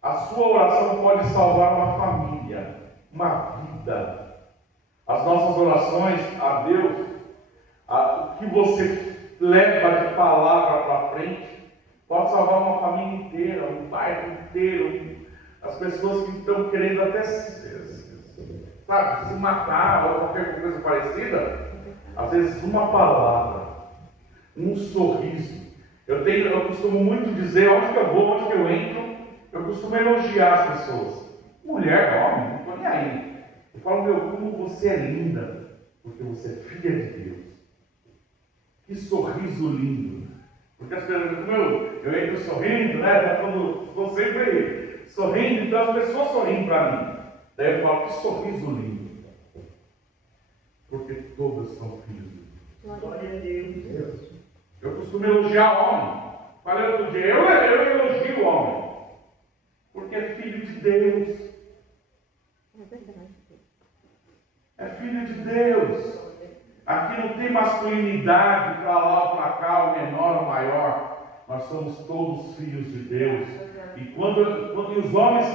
A sua oração pode salvar uma família, uma vida. As nossas orações a Deus, o que você leva de palavra para frente, pode salvar uma família inteira, um bairro inteiro, as pessoas que estão querendo até se matar ou qualquer coisa parecida. Às vezes uma palavra, um sorriso. Eu costumo muito dizer, onde que eu vou, onde que eu entro, eu costumo elogiar as pessoas. Mulher, homem, não estou nem aí. Eu falo, meu, como você é linda, porque você é filha de Deus. Que sorriso lindo. Porque as pessoas, como eu entro sorrindo, né? Estou sempre sorrindo, então as pessoas sorriem para mim. Daí eu falo, que sorriso lindo. Porque todas são filhos de Deus. Glória a Deus. Eu costumo elogiar homem. Falei outro dia, eu elogio o homem. Porque é filho de Deus. É verdade. É filho de Deus. Aqui não tem masculinidade para lá ou para cá, o menor ou maior. Nós somos todos filhos de Deus. E quando os homens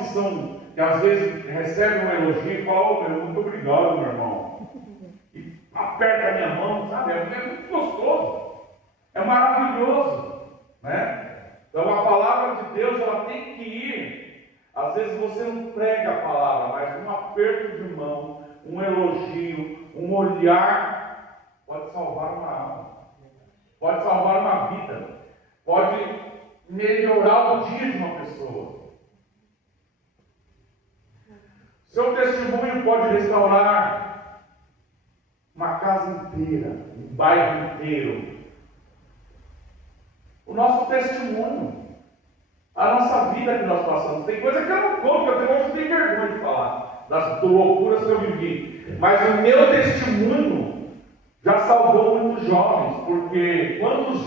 que às vezes recebem um elogio e falam, oh, muito obrigado, meu irmão. E aperta a minha mão, sabe? É muito gostoso. É maravilhoso. Né? Então a palavra de Deus ela tem que ir. Às vezes você não prega a palavra, mas um aperto de mão, um elogio, um olhar pode salvar uma alma, pode salvar uma vida, pode melhorar o dia de uma pessoa. Seu testemunho pode restaurar uma casa inteira, um bairro inteiro. O nosso testemunho, a nossa vida que nós passamos. Tem coisa que eu não conto, eu tenho vergonha de falar das loucuras que eu vivi. Mas o meu testemunho já salvou muitos jovens, porque quantos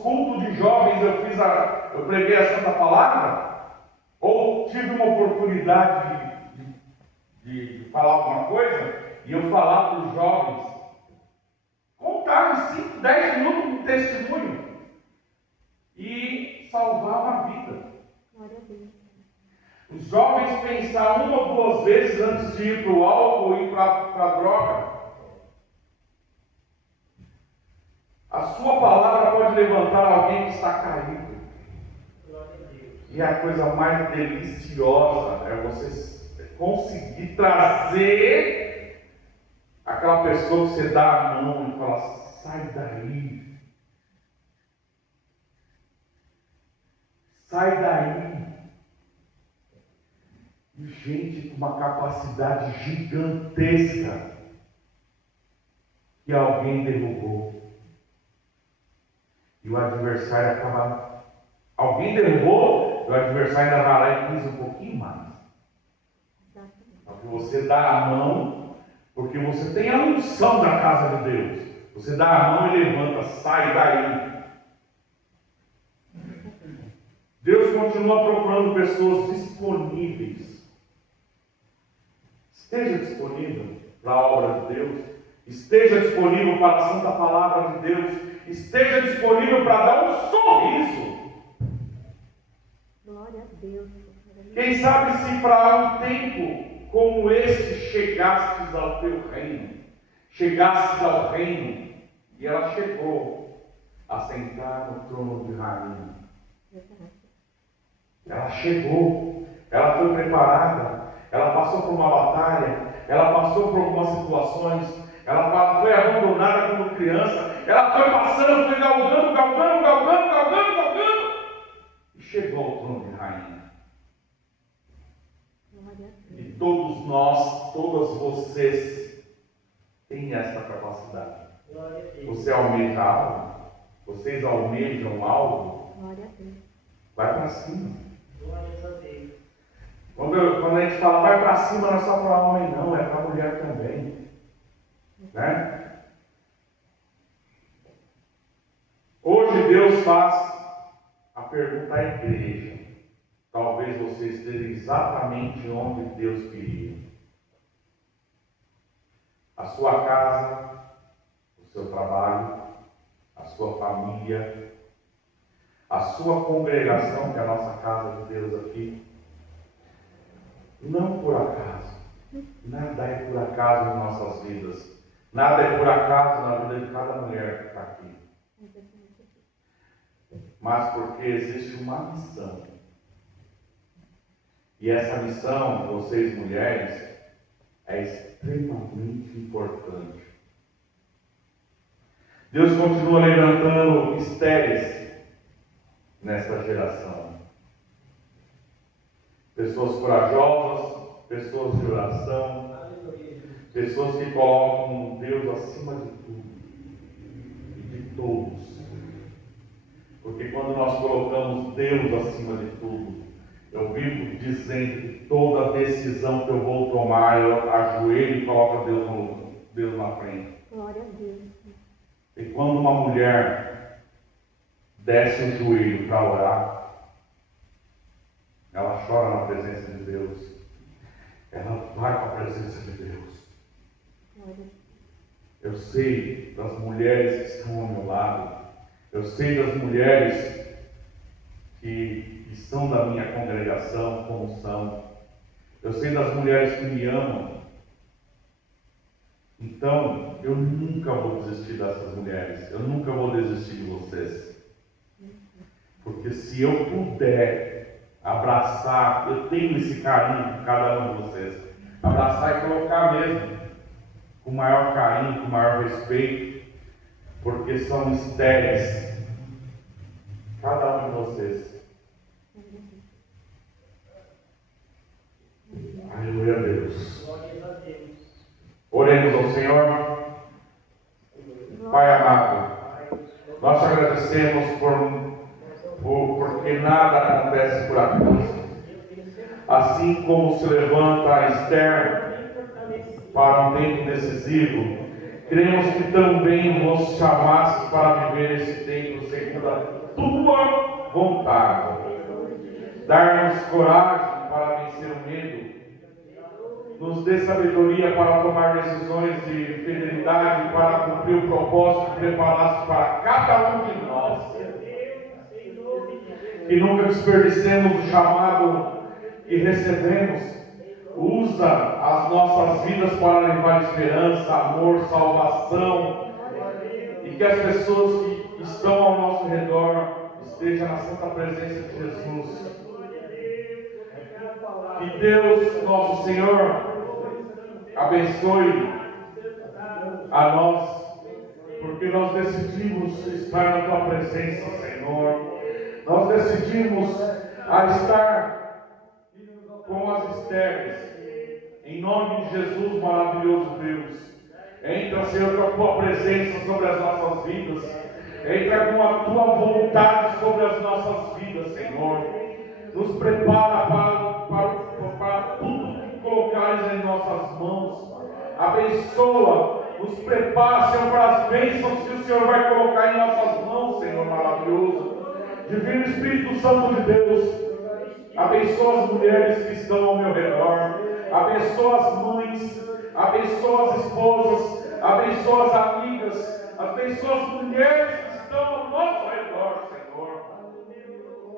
cultos de jovens eu preguei a Santa Palavra, ou tive uma oportunidade de falar alguma coisa, e eu falar para os jovens, contar em 5, 10 minutos um testemunho, e salvar uma vida. Glória a Deus. Os jovens pensar uma ou duas vezes antes de ir para o álcool ou ir para a droga. A sua palavra pode levantar alguém que está caído. Glória a Deus. E a coisa mais deliciosa é você conseguir trazer Aquela pessoa que você dá a mão e fala, sai daí. Sai daí. E gente com uma capacidade gigantesca que alguém derrubou. E o adversário acaba. Alguém derrubou, e o adversário ainda vai lá e pisa um pouquinho mais. Porque você dá a mão, porque você tem a unção da casa de Deus. Você dá a mão e levanta, sai daí. Deus continua procurando pessoas disponíveis. Esteja disponível para a obra de Deus. Esteja disponível para a santa palavra de Deus. Esteja disponível para dar um sorriso. Glória a Deus. Quem sabe se para um tempo como este chegastes ao teu reino. Chegastes ao reino. E ela chegou a sentar no trono de rainha. Ela chegou. Ela foi preparada. Ela passou por uma batalha. Ela passou por algumas situações. Ela foi abandonada como criança. Ela foi passando, foi galgando. E chegou ao trono de rainha. E todos nós, todas vocês, têm essa capacidade. Glória a Deus. Você almeja algo? Vocês almejam algo? Glória a Deus. Vai para cima. Glória a Deus. Quando a gente fala vai para cima, não é só para homem, não, é para mulher também. Né? Hoje Deus faz a pergunta à igreja. Talvez você esteja exatamente onde Deus queria. A sua casa, o seu trabalho, a sua família, a sua congregação, que é a nossa casa de Deus aqui. Não por acaso. Nada é por acaso em nossas vidas. Nada é por acaso na vida de cada mulher que está aqui. Mas porque existe uma missão. E essa missão, vocês mulheres, é extremamente importante. Deus continua levantando estéreis nesta geração. Pessoas corajosas, pessoas de oração, pessoas que colocam Deus acima de tudo e de todos. Porque quando nós colocamos Deus acima de tudo, eu vivo dizendo que toda decisão que eu vou tomar, eu ajoelho e coloco Deus na frente. Glória a Deus. E quando uma mulher desce o joelho para orar, ela chora na presença de Deus. Ela vai para a presença de Deus. Eu sei das mulheres que estão ao meu lado. Eu sei das mulheres que são da minha congregação, como são. Eu sei das mulheres que me amam. Então, eu nunca vou desistir dessas mulheres. Eu nunca vou desistir de vocês. Porque se eu puder abraçar, eu tenho esse carinho por cada um de vocês. Abraçar e colocar mesmo, com maior carinho, com maior respeito, porque são estéreis, cada um de vocês. Aleluia a Deus. Glória a Deus. Oremos ao Senhor. Pai amado, nós te agradecemos porque nada acontece por acaso. Assim como se levanta a Esther para um tempo decisivo, cremos que também vos chamastes para viver esse tempo segundo a tua vontade. Dar-nos coragem para vencer o medo. Nos dê sabedoria para tomar decisões de fidelidade, para cumprir o propósito que preparaste para cada um de nós. Que nunca desperdicemos o chamado que recebemos. Usa as nossas vidas para levar esperança, amor, salvação. E que as pessoas que estão ao nosso redor estejam na santa presença de Jesus. Que Deus, nosso Senhor, abençoe a nós, porque nós decidimos estar na Tua presença, Senhor. Nós decidimos a estar com as estéreis. Em nome de Jesus, maravilhoso Deus. Entra, Senhor, com a Tua presença sobre as nossas vidas. Entra com a Tua vontade sobre as nossas vidas, Senhor. Nos prepara para tudo que colocares em nossas mãos. Abençoa, nos prepara, Senhor, para as bênçãos que o Senhor vai colocar em nossas mãos, Senhor maravilhoso. Divino Espírito Santo de Deus, abençoa as mulheres que estão ao meu redor, abençoa as mães, abençoa as esposas, abençoa as amigas, abençoa as mulheres que estão ao nosso redor, Senhor.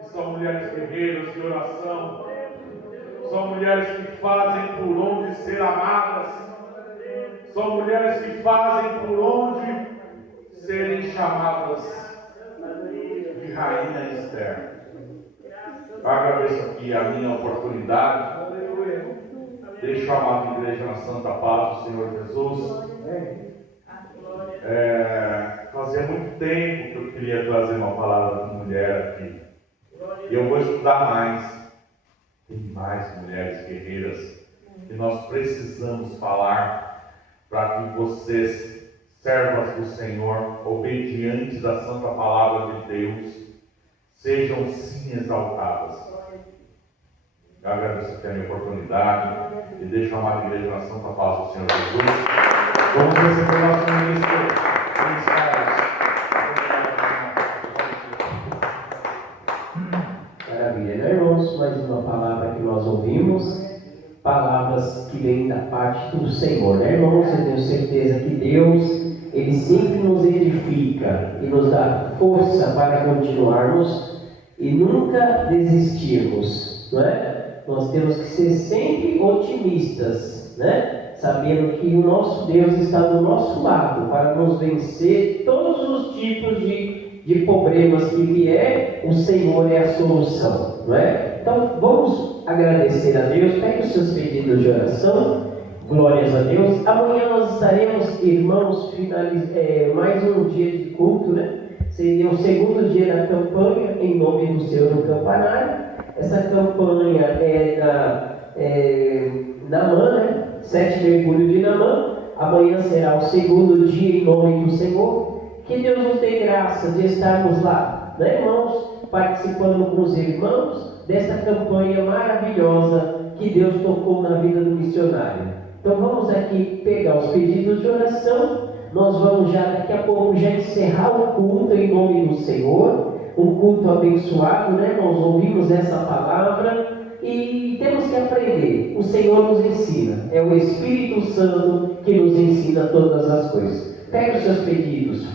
Que são mulheres guerreiras de oração, são mulheres que fazem por onde ser amadas, são mulheres que fazem por onde serem chamadas de Rainha Esther. Eu agradeço aqui a minha oportunidade. Deixo a amada igreja na santa paz do Senhor Jesus. Fazia muito tempo que eu queria trazer uma palavra de mulher aqui. E eu vou estudar mais. Tem mais mulheres guerreiras que nós precisamos falar para que vocês, servas do Senhor, obedientes à santa palavra de Deus, sejam sim exaltadas. Eu agradeço aqui a minha oportunidade e deixo a amada igreja na santa paz do Senhor Jesus. Vamos receber o nosso ministro, Luiz Carlos. Maravilha, né, irmãos? Mais uma palavra que nós ouvimos, palavras que vêm da parte do Senhor, né, irmãos? Eu tenho certeza que Deus, Ele sempre nos edifica e nos dá força para continuarmos e nunca desistirmos, não é? Nós temos que ser sempre otimistas, né? Sabendo que o nosso Deus está do nosso lado para nos vencer todos os tipos de problemas que vier, o Senhor é a solução, não é? Então vamos agradecer a Deus, pegue os seus pedidos de oração, glórias a Deus. Amanhã nós estaremos, irmãos, mais um dia de culto, né? Seria o segundo dia da campanha em nome do Senhor no Campanário. Essa campanha é Naamã, né? 7 mergulho de Naamã. Amanhã será o segundo dia em nome do Senhor. Que Deus nos dê graça de estarmos lá, né, irmãos? Participando com os irmãos dessa campanha maravilhosa que Deus tocou na vida do missionário. Então vamos aqui pegar os pedidos de oração. Nós vamos daqui a pouco encerrar o culto em nome do Senhor. Um culto abençoado, né? Nós ouvimos essa palavra e temos que aprender. O Senhor nos ensina. É o Espírito Santo que nos ensina todas as coisas. Pega os seus pedidos.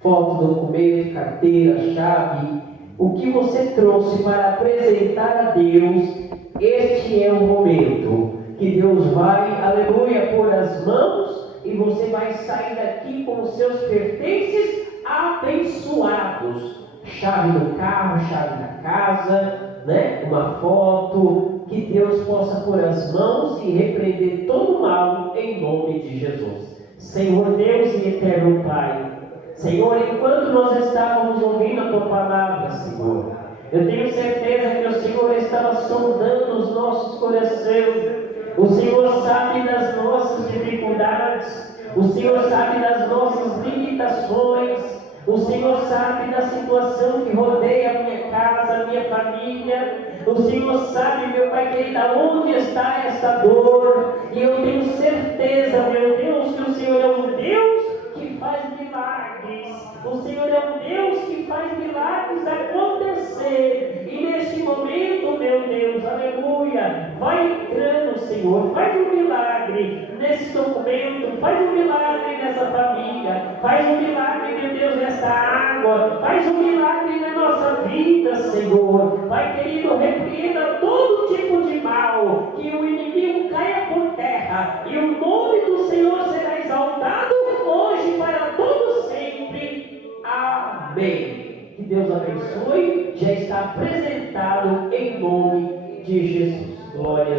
Foto, documento, carteira, chave. O que você trouxe para apresentar a Deus, este é o momento que Deus vai, aleluia, pôr as mãos e você vai sair daqui com os seus pertences abençoados. Chave do carro, chave da casa, né? Uma foto, que Deus possa pôr as mãos e repreender todo o mal em nome de Jesus. Senhor Deus e eterno Pai, Senhor, enquanto nós estávamos ouvindo a Tua palavra, Senhor, eu tenho certeza que o Senhor estava sondando os nossos corações. O Senhor sabe das nossas dificuldades, o Senhor sabe das nossas limitações, o Senhor sabe da situação que rodeia a minha casa, a minha família. O Senhor sabe, meu Pai querido, aonde está esta dor. E eu tenho certeza, meu Deus, que o Senhor é um Deus que faz milagres. O Senhor é um Deus que faz milagres acontecer. E neste momento, meu Deus, aleluia, vai entrando, Senhor, faz um milagre nesse documento, faz um milagre nessa família, faz um milagre, meu Deus, nessa água, faz um milagre na nossa vida, Senhor. Pai querido, repreenda todo tipo de mal, que o inimigo caia por terra e o nome do Senhor será exaltado hoje para todo sempre. Amém. Que Deus abençoe. Já está apresentado em nome